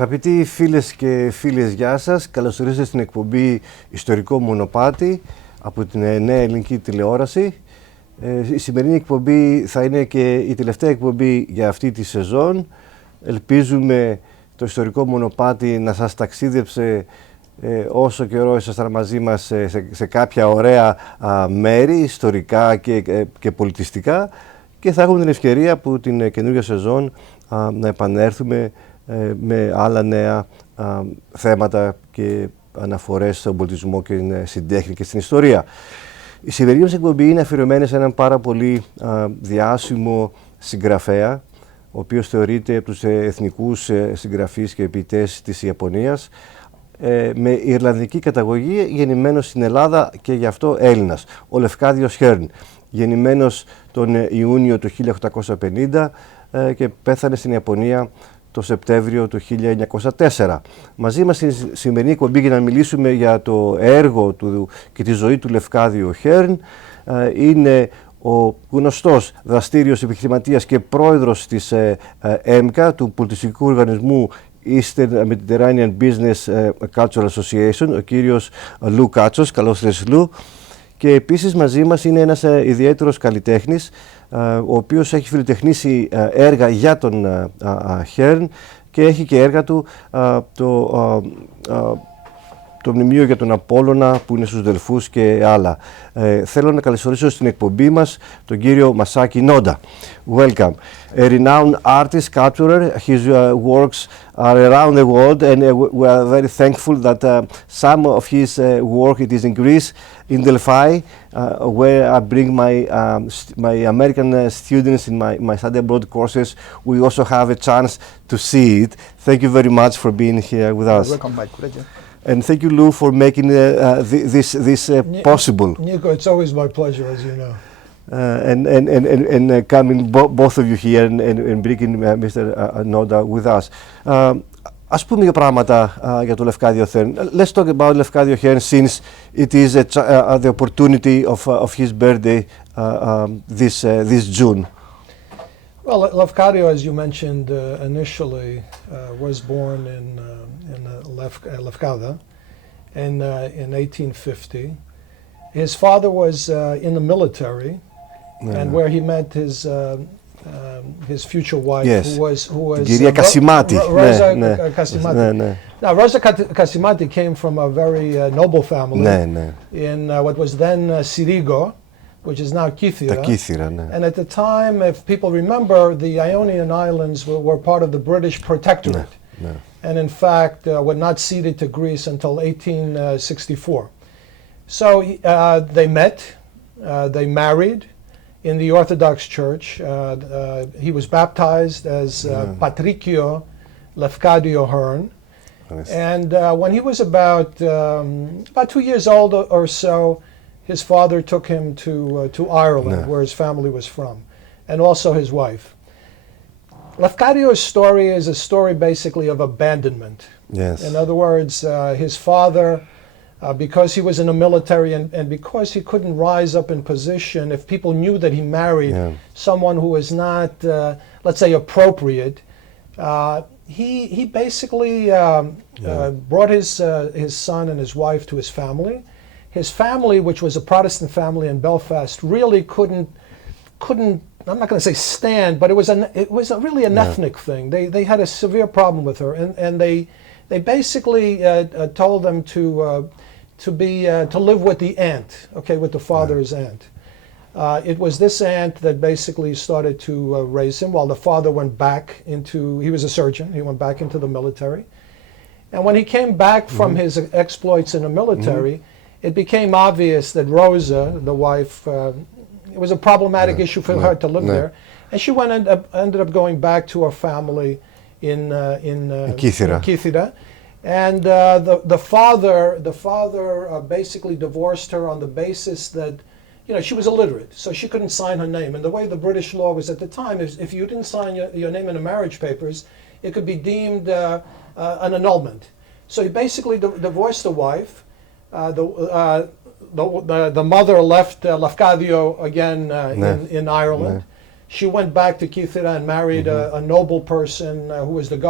Αγαπητοί φίλες και φίλες, γεια σας. Καλώς ορίσατε στην εκπομπή Ιστορικό Μονοπάτι από την Νέα Ελληνική Τηλεόραση. Η σημερινή εκπομπή θα είναι και η τελευταία εκπομπή για αυτή τη σεζόν. Ελπίζουμε το Ιστορικό Μονοπάτι να σας ταξίδεψε όσο καιρό ήσασταν μαζί μας σε κάποια ωραία μέρη, ιστορικά και πολιτιστικά, και θα έχουμε την ευκαιρία από την καινούργια σεζόν να επανέλθουμε με άλλα νέα θέματα και αναφορές στον πολιτισμό και στην τέχνη και στην ιστορία. Η σημερινή μας εκπομπή είναι αφιερωμένη σε έναν πάρα πολύ διάσημο συγγραφέα, ο οποίος θεωρείται από τους εθνικούς συγγραφείς και ποιητές της Ιαπωνίας, με ιρλανδική καταγωγή, γεννημένος στην Ελλάδα και γι' αυτό Έλληνας. Ο Λευκάδιο Χερν, γεννημένος τον Ιούνιο του 1850 και πέθανε στην Ιαπωνία το Σεπτέμβριο του 1904. Μαζί μας στη σημερινή εκπομπή για να μιλήσουμε για το έργο του και τη ζωή του Λευκάδιου Χερν είναι ο γνωστός δραστήριος επιχειρηματίας και πρόεδρος της ΕΜΚΑ, του πολιτιστικού οργανισμού Eastern Mediterranean Business Cultural Association, ο κύριος Λου Κάτσος. Καλώς ήρθες, Λου. Και επίσης μαζί μας είναι ένας ιδιαίτερος καλλιτέχνης, ο οποίος έχει φιλοτεχνήσει έργα για τον Χερν και έχει και έργα του το μνημείο για τον Απόλλωνα που είναι στους Δελφούς και άλλα. Θέλω να καλωσορίσω στην εκπομπή μας τον κύριο Μασάκι Νόντα. Welcome. A renowned artist, sculptor, his works are around the world and we are very thankful that some of his work it is in Greece, in Delphi, where I bring my American students in my study abroad courses. We also have a chance to see it. Thank you very much for being here with us. Welcome, my pleasure. And thank you, Lou, for making this possible. Nico, it's always my pleasure, as you know. And coming both of you here and bringing Mr. Nonda with us. Ας πούμε δύο πράγματα για το Λευκάδιο Χερν. Let's talk about Λευκάδιο Χερν since it is the opportunity of his birthday this June. Well, Levkadию, as you mentioned initially, was born in Levkada in 1850. His father was in the military, and where he met his future wife, yes, who was Κυρία Κασιμάτη. Rosa Kasimati. Now, Rosa Kasimati came from a very noble family in what was then Sirigo, which is now Kythira. And at the time, if people remember, the Ionian Islands were part of the British Protectorate. And in fact, were not ceded to Greece until 1864. So they met, they married in the Orthodox Church. He was baptized as Patrikio Lefkadio Hern. And when he was about 2 years old or so, his father took him to Ireland, where his family was from, and also his wife. Lefkadio's story is a story basically of abandonment. Yes. In other words, his father, because he was in the military and because he couldn't rise up in position, if people knew that he married someone who was not, let's say, appropriate, he basically brought his son and his wife to his family. His family, which was a Protestant family in Belfast, really couldn't. I'm not going to say stand, but it was really an ethnic thing. They had a severe problem with her, and they basically told them to live with the aunt, with the father's aunt. It was this aunt that basically started to raise him, while the father went back he was a surgeon. He went back into the military, and when he came back from his exploits in the military, it became obvious that Rosa, the wife, it was a problematic issue for her to live there, and she ended up going back to her family in Kythira. And the father basically divorced her on the basis that, she was illiterate, so she couldn't sign her name. And the way the British law was at the time, if you didn't sign your name in the marriage papers, it could be deemed an annulment. So he basically divorced the wife. The mother left Lefkadию again in Ireland. she went back to Kythera and married a noble person who was the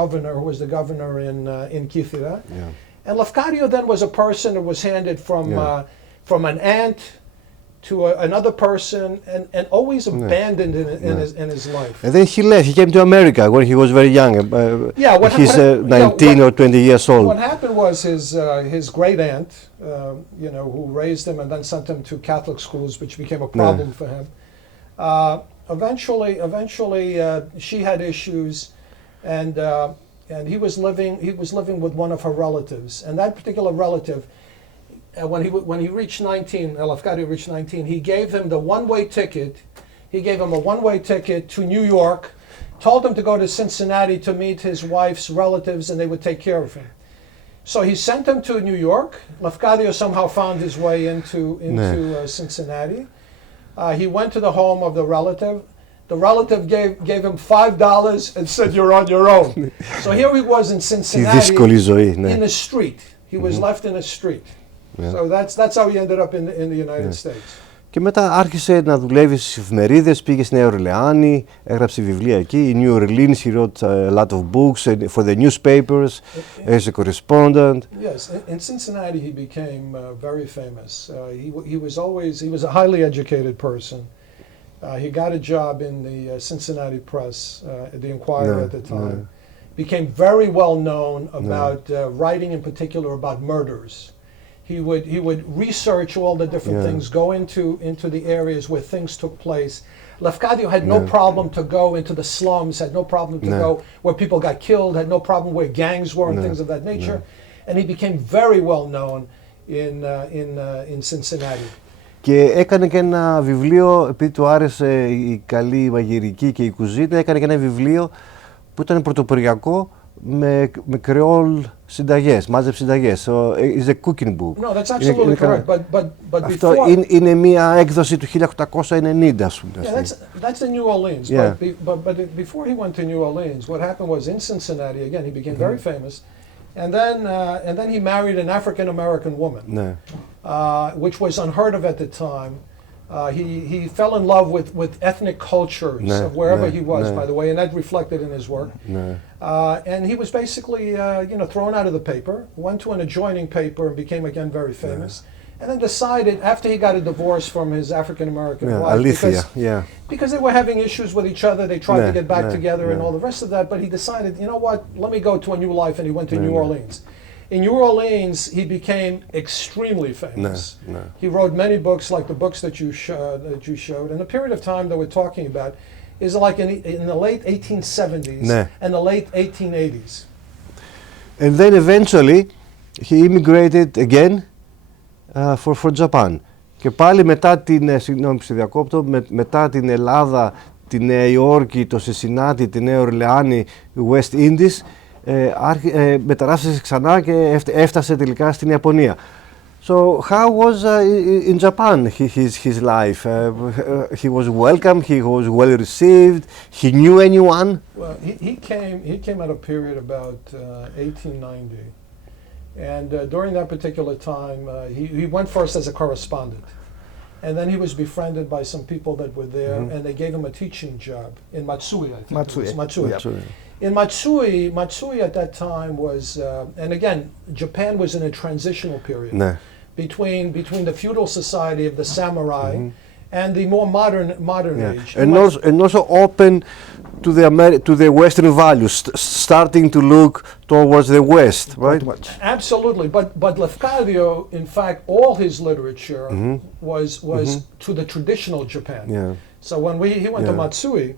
governor in Kythera. Yeah. And Lefkadio then was a person that was handed from an aunt to another person, and always abandoned in his life. And then he left. He came to America when he was very young. He's 19 or 20 years old. What happened was his great aunt, who raised him and then sent him to Catholic schools, which became a problem for him. Eventually, she had issues, and he was living with one of her relatives, and that particular relative. When he reached 19, Lefkadio reached 19, he gave him the one-way ticket. He gave him a one-way ticket to New York, told him to go to Cincinnati to meet his wife's relatives, and they would take care of him. So he sent him to New York. Lefkadio somehow found his way into Cincinnati. He went to the home of the relative. The relative gave him $5 and said, "You're on your own." So here he was in Cincinnati, in the street. He was left in the street. Yeah. So that's how he ended up in the United States. Και μετά άρχισε να δουλεύει στις εφημερίδες, πήγε στη Νέα Ορλεάνη, έγραψε βιβλία εκεί. In New Orleans he wrote a lot of books for the newspapers as a correspondent. Yes, in Cincinnati he became very famous. He was a highly educated person. He got a job in the Cincinnati Press, the Enquirer at the time. Became very well known about writing in particular about murders. He would research all the different things, go into the areas where things took place. Lefkadio had no problem to go into the slums, had no problem to go where people got killed, had no problem where gangs were and things of that nature. And he became very well known in Cincinnati. Και έκανε και ένα βιβλίο, επειδή του άρεσε η καλή μαγειρική και η κουζίνα, έκανε και ένα βιβλίο που ήταν πρωτοποριακό με κρεόλ συνταγές, μάζεψε συνταγές. So, it's a cooking book. No, that's absolutely correct. But αυτό before, είναι μια έκδοση του 1890, ας πούμε. Yeah, that's in New Orleans. Yeah. But before he went to New Orleans, what happened was in Cincinnati, again, he became very famous. And then he married an African-American woman, which was unheard of at the time. He fell in love with ethnic cultures of wherever he was, by the way, and that reflected in his work. And he was basically, thrown out of the paper, went to an adjoining paper and became again very famous. And then decided, after he got a divorce from his African-American wife, because they were having issues with each other, they tried to get back together and all the rest of that, but he decided, you know what, let me go to a new life, and he went to New Orleans. In New Orleans, he became extremely famous. He wrote many books, like the books that you showed. And the period of time that we're talking about is like in the late 1870s and the late 1880s. And then eventually, he immigrated again for Japan. Και πάλι μετά μετά την Ελλάδα, τη Νέα Υόρκη, το Σινσινάτι, τη Νέα Ορλεάνη, West Indies, μεταράστασε ξανά και έφτασε τελικά στην Ιαπωνία. So how was in Japan his life? He was welcome, he was well received, he knew anyone? Well, he came at a period about 1890. And during that particular time, he went first as a correspondent. And then he was befriended by some people that were there, and they gave him a teaching job in Matsui, I think. Matsui. In Matsui at that time was, and again, Japan was in a transitional period between the feudal society of the samurai and the more modern age. And also open to the Western values, starting to look towards the West, right? Absolutely, but Lefkadio, in fact, all his literature was to the traditional Japan. So when he went to Matsui,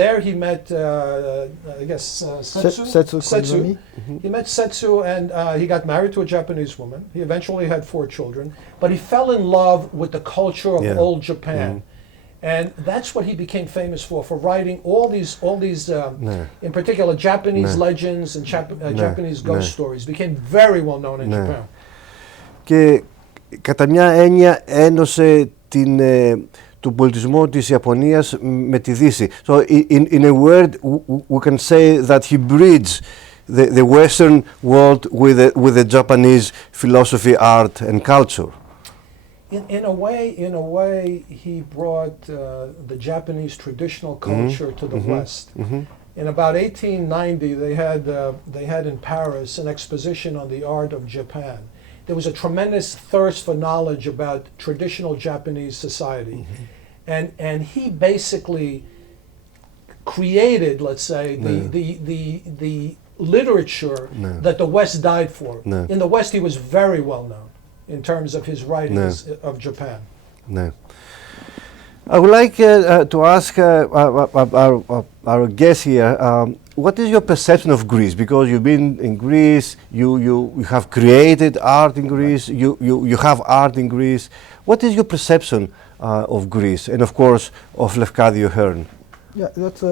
there he met, I guess, Setsu. He met Setsu, and he got married to a Japanese woman. He eventually had 4 children, but he fell in love with the culture of old Japan. And that's what he became famous for writing all these in particular, Japanese legends and Japanese ghost stories. Became very well known in Japan. Και κατά μια έννοια ένωσε τον πολιτισμό της Ιαπωνίας με τη Δύση. So in a word, we can say that he bridged the Western world with the Japanese philosophy, art and culture. In a way, he brought the Japanese traditional culture to the West. In about 1890, they had in Paris an exposition on the art of Japan. There was a tremendous thirst for knowledge about traditional Japanese society, and he basically created, let's say, the literature that the West died for. In the West, he was very well known in terms of his writings of Japan. I would like to ask our guest here, what is your perception of Greece? Because you've been in Greece, you have created art in Greece, you have art in Greece. What is your perception of Greece and of course of Levkadio Hern? Yeah, that's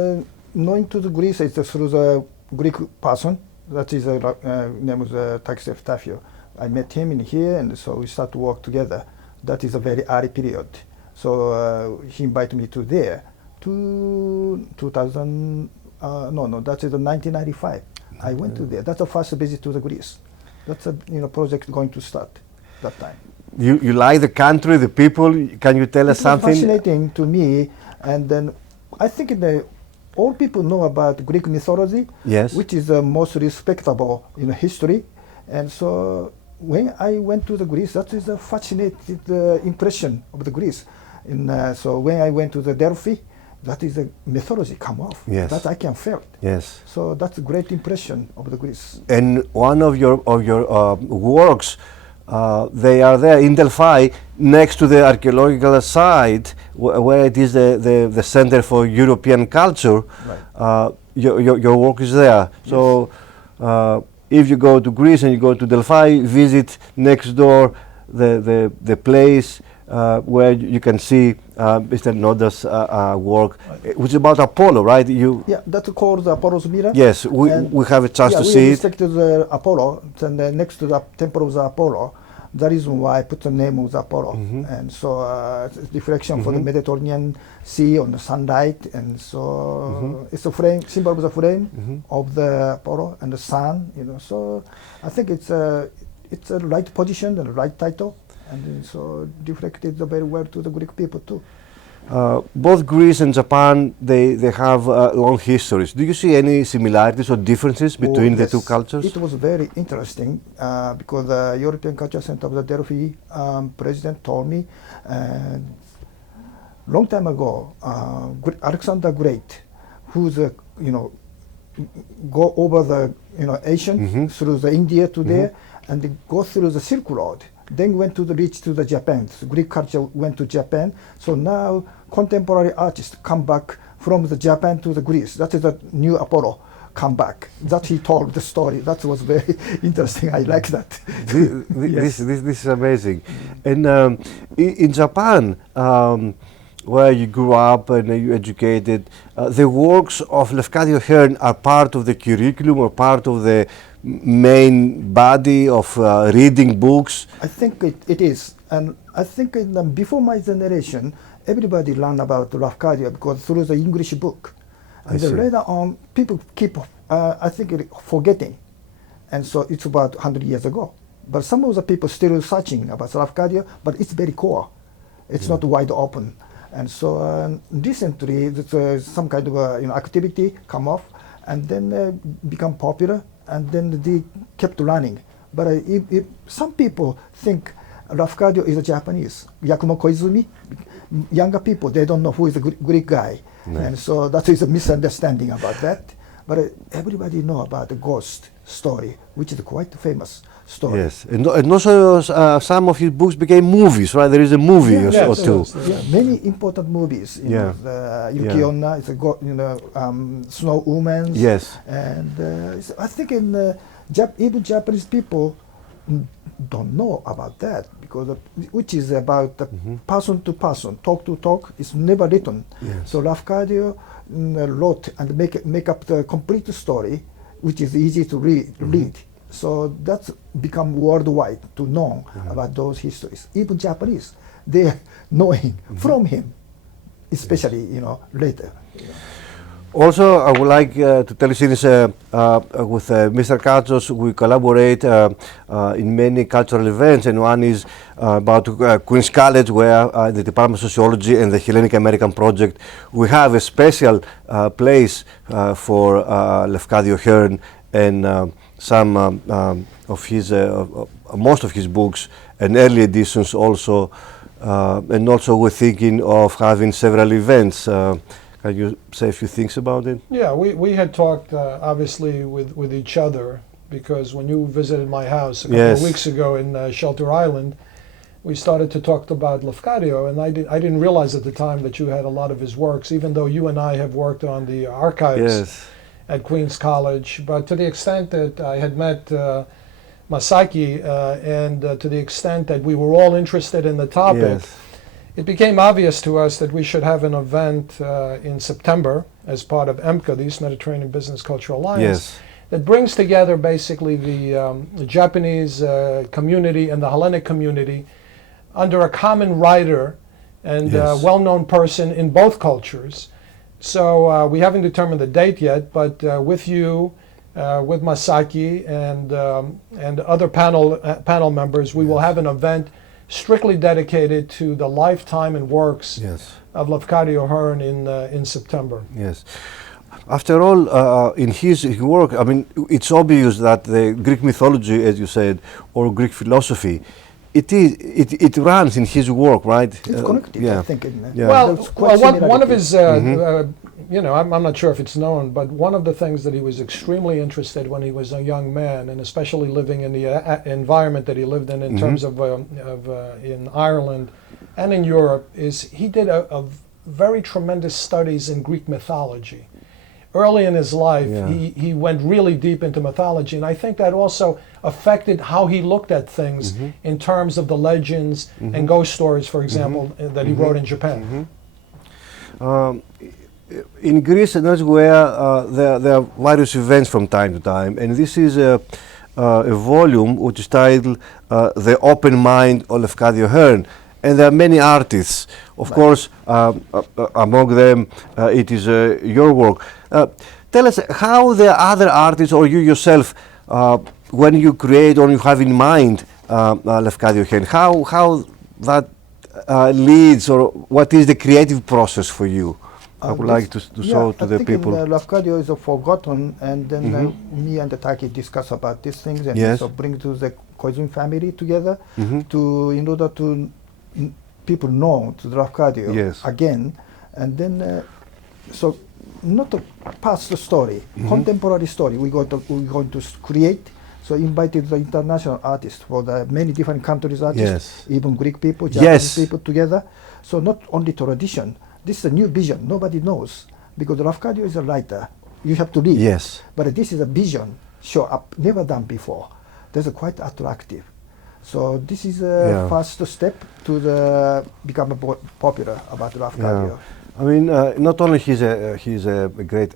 knowing to the Greece is through the Greek person. That is name was Takis Eftafio. I met him in here, and so we start to work together. That is a very early period. So he invited me to there. To 2000, that is 1995. I went to there. That's the first visit to the Greece. That's a project going to start that time. You like the country, the people? Can you tell us something? It's fascinating to me, and then I think all people know about Greek mythology, which is the most respectable in history, and so when I went to the Greece, that is a fascinating impression of the Greece. So when I went to the Delphi, that is the mythology come off. That I can feel. So that's a great impression of the Greece. And one of your works, they are there in Delphi, next to the archaeological site, where it is the Center for European Culture. Your work is there. So if you go to Greece and you go to Delphi, visit next door the place where you can see Mr. Nonda's work, which is about Apollo, right? Yeah, that's called the Apollo's Mirror. Yes, we have a chance to see it. We respect the Apollo, and next to the temple of the Apollo. The reason why I put the name of the Apollo, and so it's reflection for the Mediterranean Sea on the sunlight, and so it's a frame, symbol of the frame of the Apollo and the sun. So I think it's a right position and a right title, and so reflected very well to the Greek people too. Both Greece and Japan, they have long histories. Do you see any similarities or differences between the two cultures? It was very interesting because the European Culture Center of the Delphi president told me long time ago, Alexander Great, who's go over the Asian through the India to there, and they go through the Silk Road. Then went to reach to the Japan. So Greek culture went to Japan. So now contemporary artists come back from the Japan to the Greece. That is the new Apollo come back. That he told the story. That was very interesting. I like that. This is amazing. And in Japan, where you grew up and you educated, the works of Levkadio Hern are part of the curriculum or part of the main body of reading books? I think it is, and I think before my generation, everybody learned about Levkadio because through the English book, and then later on, people keep, I think, forgetting, and so it's about 100 years ago. But some of the people still searching about Levkadio, but it's very core. It's not wide open, and so recently, some kind of activity come off, and then become popular. And then they kept running. But if some people think Levkadio is a Japanese. Yakumo Koizumi, younger people, they don't know who is the Greek guy. And so that is a misunderstanding about that. But everybody know about the ghost story, which is quite famous story. Yes, and also some of his books became movies, right? There is a movie or two. Yeah, many important movies. Yuki Onna, it's a Snow Woman. Yes. And I think even Japanese people don't know about that because which is about person to person, talk to talk. It's never written. So Levkadio wrote and make up the complete story, which is easy to read. So that's become worldwide to know about those histories. Even Japanese, they are knowing from him, especially later. Also, I would like to tell you, since with Mr. Katsos, we collaborate in many cultural events, and one is about Queen's College, where the Department of Sociology and the Hellenic American Project, we have a special place for Levkadio Hern and some of his, most of his books and early editions also, and also we're thinking of having several events. Can you say a few things about it? Yeah, we had talked obviously with each other, because when you visited my house a couple of weeks ago in Shelter Island, we started to talk about Levkadio, and I didn't realize at the time that you had a lot of his works, even though you and I have worked on the archives at Queen's College. But to the extent that I had met Masaki, and to the extent that we were all interested in the topic, it became obvious to us that we should have an event in September as part of ΕΜΚΑ, the East Mediterranean Business Cultural Alliance, that brings together basically the Japanese community and the Hellenic community under a common writer and well-known person in both cultures. So we haven't determined the date yet, but with you, with Masaki and other panel members, we will have an event strictly dedicated to the lifetime and works of Levkadio Hern in September. Yes. After all, in his work, I mean, it's obvious that the Greek mythology, as you said, or Greek philosophy, it runs in his work, right? It's connected, I think. Well, one of his, you know, I'm not sure if it's known, but one of the things that he was extremely interested when he was a young man, and especially living in the environment that he lived in terms of in Ireland and in Europe, is he did a very tremendous studies in Greek mythology. Early in his life, he went really deep into mythology, and I think that also affected how he looked at things in terms of the legends and ghost stories, for example, that he wrote in Japan. In Greece and elsewhere, there are various events from time to time, and this is a volume which is titled The Open Mind of Levkadio Hern, and there are many artists. Of course, among them it is your work. Tell us how the other artists, or you yourself, when you create or you have in mind Levkadio Hern, how that leads, or what is the creative process for you? I would like to show to the people. Levkadio is forgotten, and then me and the Taki discuss about these things, and so bring to the Koizumi family together in order to people know to Levkadio again, and then so not a past story, contemporary story. We're going to create. So invited the international artists for the many different countries artists, even Greek people, Japanese people together. So not only tradition. This is a new vision. Nobody knows, because Levkadio is a writer. You have to read. But this is a vision show up, never done before. That's quite attractive. So this is a first step to become popular about Levkadio. I mean, not only he's a great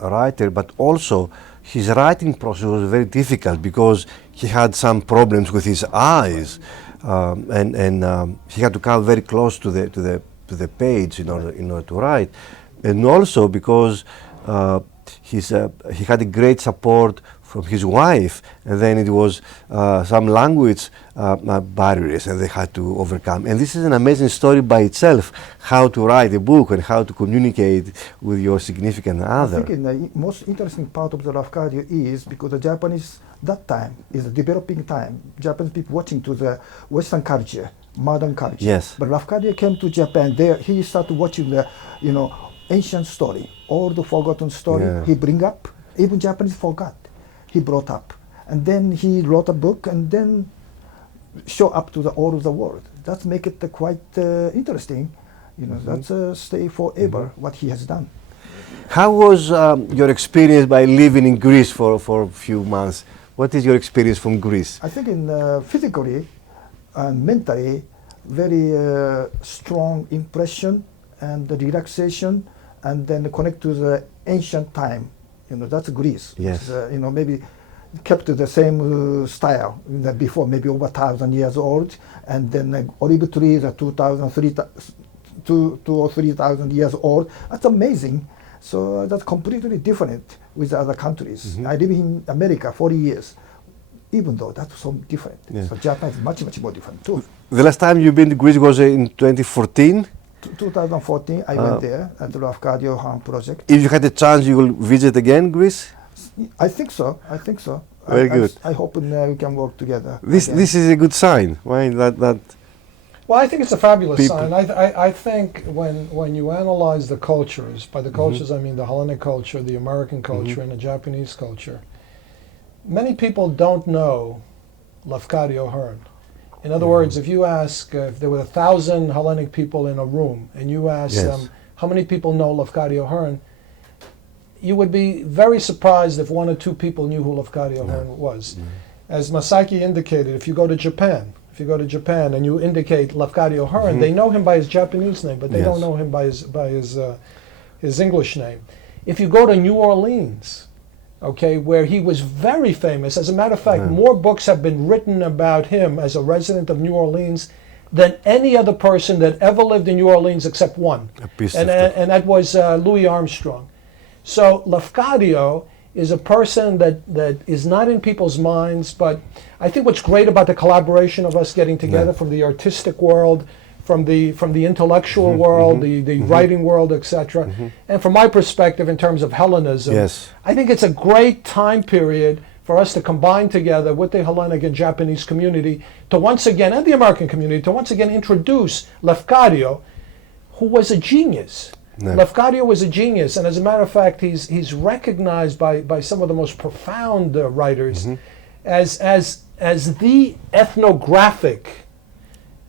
writer, but also his writing process was very difficult because he had some problems with his eyes, and he had to come very close to the page in order to write, and also because he had a great support from his wife, and then it was some language barriers and they had to overcome. And this is an amazing story by itself, how to write a book and how to communicate with your significant other. I think the most interesting part of the Levkadio is because the Japanese, that time, is a developing time. Japanese people watching to the Western culture, modern culture. But Levkadio came to Japan, there he started watching the, ancient story, all the forgotten story he bring up, even Japanese forgot. He brought up, and then he wrote a book, and then show up to all of the world. That make it quite interesting. That's stay forever what he has done. How was your experience by living in Greece for a few months? What is your experience from Greece? I think in physically and mentally very strong impression and the relaxation, and then connect to the ancient time. That's Greece. Maybe kept the same style before, maybe over 1,000 years old, and then olive trees are 2,000, 3,000 years old. That's amazing. So that's completely different with the other countries. I live in America 40 years, even though that's so different. Yeah. So Japan is much, much more different too. The last time you've been to Greece was in 2014. 2014, I went there at the Levkadio Hern project. If you had a chance, you will visit again Greece? I think so. I think so. Very good. I hope we can work together. This is a good sign, right? That Well, I think it's a fabulous People. sign. I think when you analyze the cultures, by the cultures I mean the Hellenic culture, the American culture, and the Japanese culture, many people don't know Levkadio Hern. In other words, if you ask, if there were 1,000 Hellenic people in a room, and you ask Yes. them, how many people know Levkadio Hern, you would be very surprised if 1 or 2 people knew who Levkadio Hern was. As Masaki indicated, if you go to Japan, and you indicate Levkadio Hern, they know him by his Japanese name, but they Yes. don't know him by his English name. If you go to New Orleans, okay, where he was very famous, as a matter of fact, more books have been written about him as a resident of New Orleans than any other person that ever lived in New Orleans except one, A piece and of and that was Louis Armstrong. So Levkadio is a person that is not in people's minds, but I think what's great about the collaboration of us getting together from the artistic world, from the intellectual world, the writing world, etc., and from my perspective in terms of Hellenism, Yes. I think it's a great time period for us to combine together with the Hellenic and Japanese community to once again, and the American community, to once again introduce Levkadio, who was a genius. Yeah. Levkadio was a genius, and as a matter of fact, he's recognized by some of the most profound writers as the ethnographic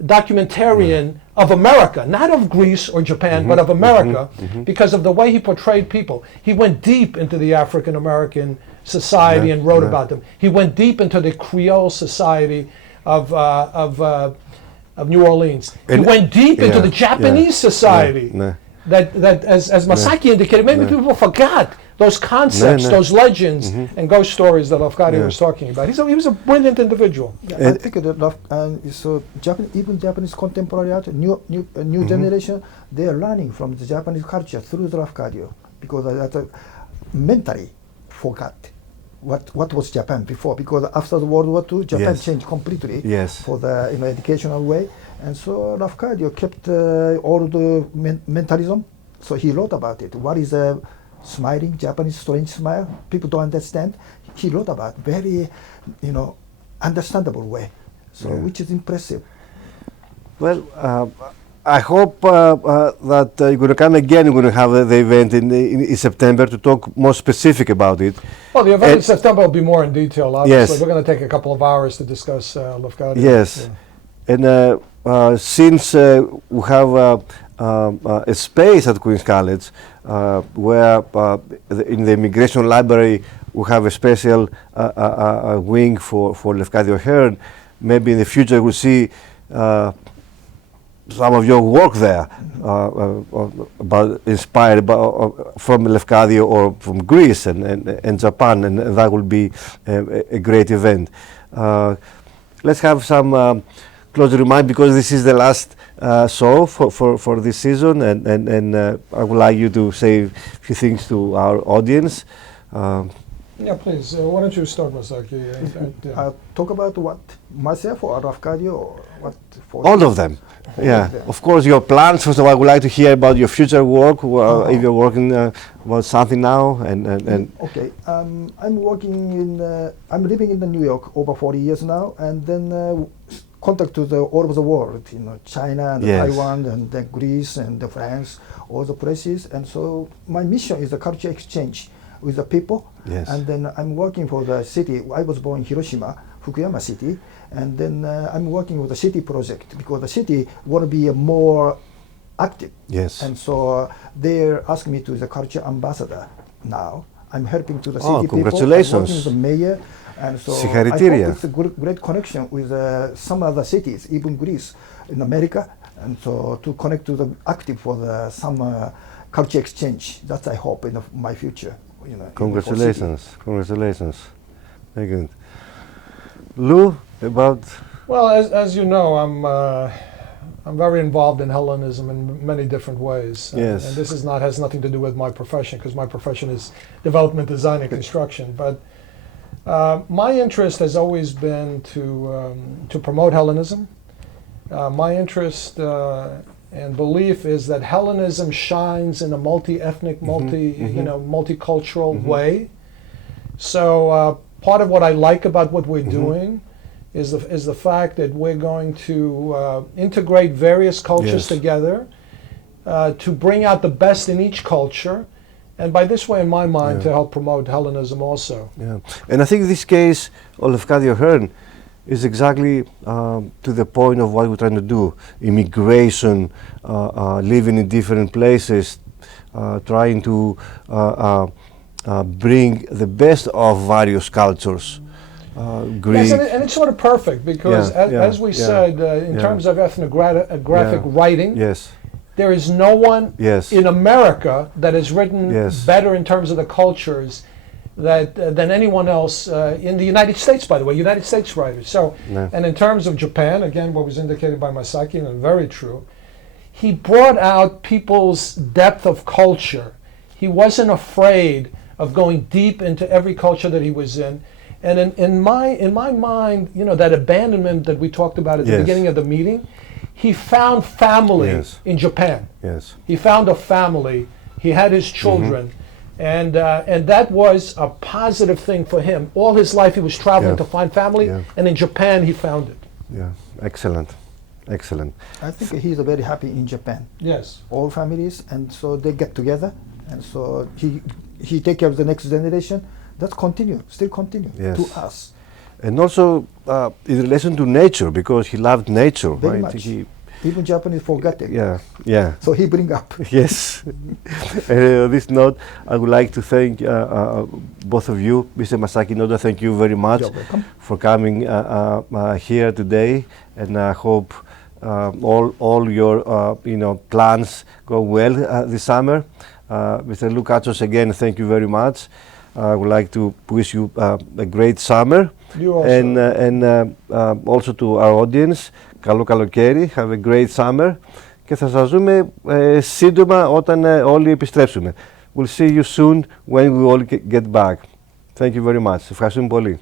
documentarian of America, not of Greece or Japan, but of America, because of the way he portrayed people. He went deep into the African American society and wrote about them. He went deep into the Creole society of New Orleans. He And- went deep into yeah, the Japanese society. No. That as Masaki indicated, maybe people forgot those concepts, those legends and ghost stories that Levkadio was talking about. He was a brilliant individual. Yeah, I think that so even Japanese contemporary art, new generation, they are learning from the Japanese culture through the Levkadio, because that mentally forgot what was Japan before, because after the World War II, Japan Yes. changed completely Yes. for the educational way, and so Levkadio kept all the mentalism. So he wrote about it. What is a smiling Japanese strange smile? People don't understand. He wrote about very, understandable way. So which is impressive. Well, I hope that you're going to come again. You're going to have the event in September to talk more specific about it. Well, the event in September will be more in detail, obviously. Yes. We're going to take a couple of hours to discuss Levkadio. Yes, and since we have a space at Queen's College where in the Immigration Library we have a special wing for Levkadio Hern, maybe in the future we'll see some of your work there, inspired from Levkadio or from Greece and Japan, and that will be a great event. Let's have some closing remarks, because this is the last show for this season, and I would like you to say a few things to our audience. Yeah, please. Why don't you start, Masaki? Talk about what? Myself or Levkadio, or what? For All of them. Yeah, of course, your plans. First of all, I would like to hear about your future work. If you're working about something now, and Okay, I'm working I'm living in New York over 40 years now, and then contact to all over the world, China and Yes. Taiwan and then Greece and France, all the places. And so my mission is the culture exchange with the people. Yes. And then I'm working for the city. I was born in Hiroshima, Fukuyama City, and then I'm working with the city project, because the city want to be more active. yes. And so they're asking me to be the culture ambassador now. I'm helping to the city people. Congratulations. I'm working with the mayor. And so I hope Συγχαρητήρια. it's a great connection with some other cities, even Greece, in America. And so to connect to the active for some culture exchange. That's I hope in my future. Congratulations. Congratulations. Very good. Lou, about... Well, as you know, I'm very involved in Hellenism in many different ways. Yes. And this has nothing to do with my profession, because my profession is development, design, and construction. But my interest has always been to promote Hellenism. My interest and belief is that Hellenism shines in a multi-ethnic, multicultural way. So part of what I like about what we're doing is the fact that we're going to integrate various cultures together to bring out the best in each culture, and by this way, in my mind, to help promote Hellenism also. Yeah, and I think this case of Levkadio Hern is exactly to the point of what we're trying to do. Immigration, living in different places, trying to bring the best of various cultures. Yes, and it's sort of perfect, because as we said, in terms of ethnographic writing, there is no one in America that has written better in terms of the cultures than anyone else in the United States, by the way, United States writers. So, and in terms of Japan, again, what was indicated by Masaki, and very true, he brought out people's depth of culture. He wasn't afraid of going deep into every culture that he was in. And in my mind, you know, that abandonment that we talked about at the beginning of the meeting, he found family in Japan. He found a family. He had his children. And that was a positive thing for him. All his life he was traveling to find family, and in Japan he found it. Yeah, excellent, excellent. I think he's very happy in Japan. Yes. All families, and so they get together, and so he take care of the next generation. That still continue to us. And also in relation to nature, because he loved nature, Very right? much. Even Japanese forget it. Yeah. So he bring up. Yes. On this note, I would like to thank both of you, Mr. Masaki Nonda. Thank you very much for coming here today, and I hope all your plans go well this summer. Mr. Lu Κάτσος, again, thank you very much. I would like to wish you a great summer. You also. And also to our audience, καλό καλοκαίρι, have a great summer, και θα σας δούμε σύντομα όταν όλοι επιστρέψουμε. We'll see you soon when we all get back. Thank you very much. Ευχαριστούμε πολύ.